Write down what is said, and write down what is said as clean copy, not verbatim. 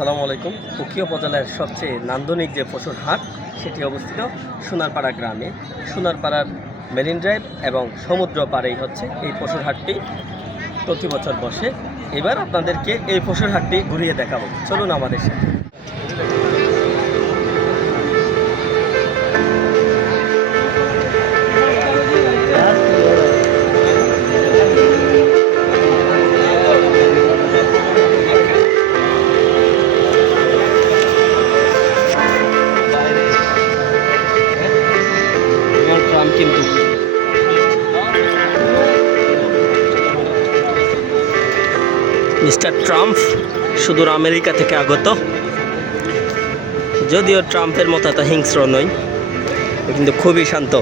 আসসালামু আলাইকুম। উখিয়া উপজেলার সবচেয়ে নান্দনিক যে পশুর হাট সেটি অবস্থিত সোনারপাড়া গ্রামে। সোনারপাড়ার মেরিন ড্রাইভ এবং সমুদ্র পাড়েই হচ্ছে এই পশুর হাটটি প্রতি বছর বসে। এবার আপনাদেরকে এই পশুর হাটটি ঘুরিয়ে দেখাবো, চলুন আমাদের সাথে। কিন্তু মিস্টার ট্রাম্প সুদূর আমেরিকা থেকে আগত, যদিও ট্রাম্পের মতো এত হিংস্র নয়, কিন্তু খুবই শান্ত।